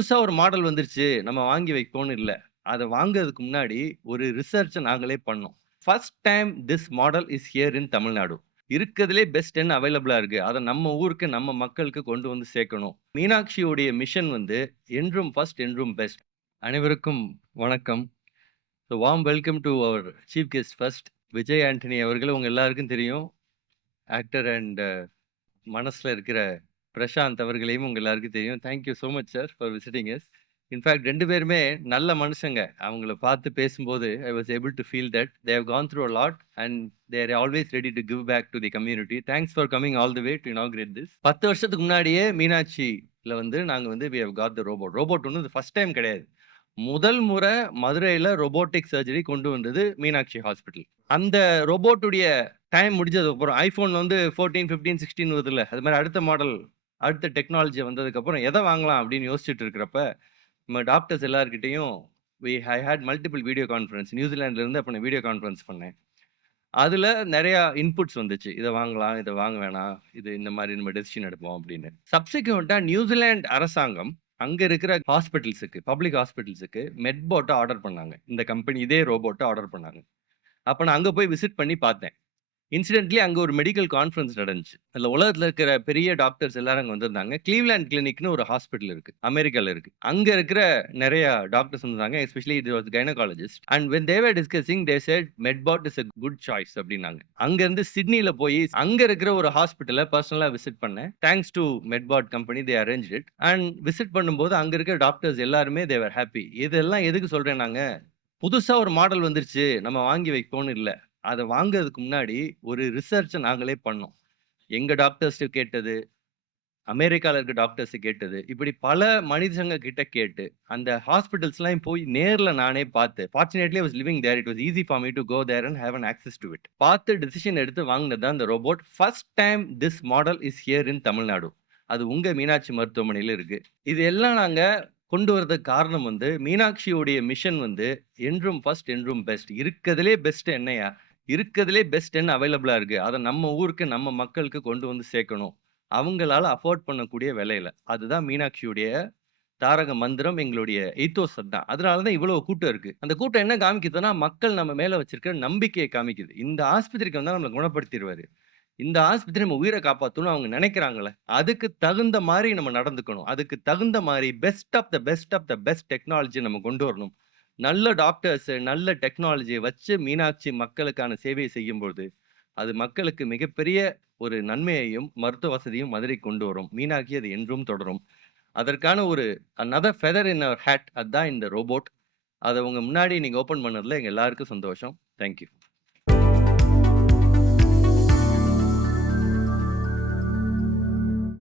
புதுசா ஒரு மாடல் வந்துருச்சு. நம்ம வாங்கி வைப்போம்னு இல்ல. அத வாங்குறதுக்கு முன்னாடி ஒரு ரிசர்ச்ச நாங்களே பண்ணோம். First time this model is here in Tamil Nadu. இருக்கதிலே பெஸ்ட் என்ன அவைலபிளா இருக்கு. அத நம்ம ஊருக்கு, நம்ம மக்களுக்கு கொண்டு வந்து சேர்க்கணும். மீனாட்சியுடைய மிஷன் வந்து என்றும் ஃபர்ஸ்ட், என்றும் பெஸ்ட். அனைவருக்கும் வணக்கம். Warm welcome to our chief guest first. Vijay Antony அவர்கள் உங்க எல்லாருக்கும் தெரியும். ஆக்டர் அண்ட் மனசுல இருக்கிற பிரசாந்த் அவர்களையும் உங்க எல்லாருக்கும் தெரியும். Thank you so much sir for visiting us. In fact 2 பேருமே நல்ல மனுஷங்க. அவங்கள பார்த்து பேசும்போது I was able to feel that they have gone through a lot and they are always ready to give back to the community. Thanks for coming all the way to inaugurate this. 10 வருஷத்துக்கு முன்னாடியே மீனாட்சில வந்து நாங்க வந்து we have got the robot. Robot ஒண்ணும் இது first time கிடையாது. முதல் முறை மதுரையில ரோபோட்டிக் சர்ஜரி கொண்டு வந்தது மீனாட்சி ஹாஸ்பிட்டல். அந்த ரோபோட்டுடைய டைம் முடிஞ்சதுக்கு அப்புறம் ஐஃபோன் வந்து 14, 15, 16 வருதுல்ல. அது மாரி அடுத்த மாடல், அடுத்த டெக்னாலஜி வந்ததுக்கப்புறம் எத வாங்கலாம் அப்படின்னு யோசிச்சுட்டு இருக்கிறப்ப, நம்ம டாக்டர்ஸ் எல்லார்கிட்டயும் ஐ ஹேட் மல்டிபிள் வீடியோ கான்ஃபரன்ஸ். நியூசிலாந்துல இருந்து அப்ப நான் வீடியோ கான்ஃபரன்ஸ் பண்ணேன். அதுல நெறைய இன்புட்ஸ் வந்துச்சு. இத வாங்கலாம், இத வாங்க வேணாம். இது இந்த மாரி நம்ம டெசிஷன் எடுப்போம் அப்படின்னு. சப்சிக்வென்ட்டா நியூசிலாந்து அரசாங்கம் அங்க இருக்கிற ஹாஸ்பிட்டல்ஸுக்கு, பப்ளிக் ஹாஸ்பிட்டல்ஸுக்கு மெட்போட்ட ஆர்டர் பண்ணாங்க. இந்த கம்பெனி இதே ரோபோட்ட ஆர்டர் பண்ணாங்க. அப்ப நான் அங்க போய் விசிட் பண்ணி பார்த்தேன். இன்சிடென்ட்லி அங்க ஒரு மெடிக்கல் கான்ஃபரன்ஸ் நடந்துச்சு. அதுல உலகத்துல இருக்கிற பெரிய டாக்டர்ஸ் எல்லாரும் அங்க வந்திருந்தாங்க. கிளீவ்லேண்ட் கிளினிக்ன்னு ஒரு ஹாஸ்பிட்டல் இருக்கு. அமெரிக்கால இருக்கு. அங்க இருக்கிற நெறைய டாக்டர்ஸ் வந்திருந்தாங்க. எஸ்பெஷலி இது was gynaecologist. And when they were discussing they said Medbot is a good choice அப்டின்னாங்க. அங்க இருந்து சிட்னில போய் அங்க இருக்கிற ஒரு ஹாஸ்பிட்டல பெர்சனலா விசிட் பண்ணேன். Thanks to Medbot company they arranged it. And visit பண்ணும்போது அங்க இருக்கிற டாக்டர்ஸ் எல்லாருமே தே வர் ஹேப்பி. இதெல்லாம் எதுக்கு சொல்றேன்னாங்க, புதுசா ஒரு மாடல் வந்துருச்சு. நம்ம வாங்கி வைப்போம்னு இல்ல. அத வாங்குறதுக்கு முன்னாடி ஒரு ரிசர்ச்ச நாங்களே பண்ணோம். எங்க டாக்டர்ஸ்ட்ட கேட்டது, அமெரிக்கால இருக்க டாக்டர்ஸ கேட்டது, இப்படி பல மனிதங்க கிட்ட கேட்டு, அந்த ஹாஸ்பிட்டல்ஸ்லாம் போய் நேர்ல நானே பார்த்து, fortunately I was living there. It was easy for me to go there and have an access to it. பார்த்து டிசிஷன் எடுத்து வாங்குனது தான் இந்த robot. First time this model is here in Tamil Nadu. அது உங்க மீனாட்சி மருத்துவமனையில இருக்கு. இது எல்லாம் நாங்க கொண்டு வரதுக்கு காரணம் வந்து, மீனாட்சியுடைய மிஷன் வந்து என்றும் ஃபர்ஸ்ட், என்றும் பெஸ்ட். இருக்கதிலே பெஸ்ட் என்னையா? இருக்கதிலே பெஸ்ட் என்ன அவைலபிளா இருக்கு. அத நம்ம ஊருக்கு, நம்ம மக்களுக்கு கொண்டு வந்து சேர்க்கணும். அவங்களால அஃபோர்ட் பண்ணக்கூடிய விலையில. அதுதான் மீனாட்சியுடைய தாரக மந்திரம். எங்களுடைய ஈத்தோஸ் அதான். அதனால தான் இவ்வளவு கூட்டம் இருக்கு. அந்த கூட்டம் என்ன காமிக்குதுன்னா, மக்கள் நம்ம மேல வச்சிருக்கிற நம்பிக்கைய காமிக்குது. இந்த ஆஸ்பத்திரிக்கு வந்தா நம்மள குணப்படுத்திருவாரு. இந்த ஆஸ்பத்திரி நம்ம உயிர காப்பாத்தணும்னு அவங்க நெனைக்கிறாங்கல்ல, அதுக்கு தகுந்த மாரி நம்ம நடந்துக்கணும். அதுக்கு தகுந்த மாரி best of the best of the best technology நம்ம கொண்டு வரணும். நல்ல டாக்டர்ஸ், நல்ல டெக்னாலஜிய வச்சு மீனாட்சி மக்களுக்கான சேவையை செய்யும்பொழுது, அது மக்களுக்கு மிகப்பெரிய ஒரு நன்மையையும், மருத்துவ வசதியும் மதுரைக்கு கொண்டு வரும். மீனாட்சி அது என்றும் தொடரும். அதற்கான ஒரு another feather in our hat அதான் இந்த ரோபோட். அத உங்க முன்னாடி நீங்க ஓப்பன் பண்ணதுல எங்க எல்லாருக்கும் சந்தோஷம். Thank you.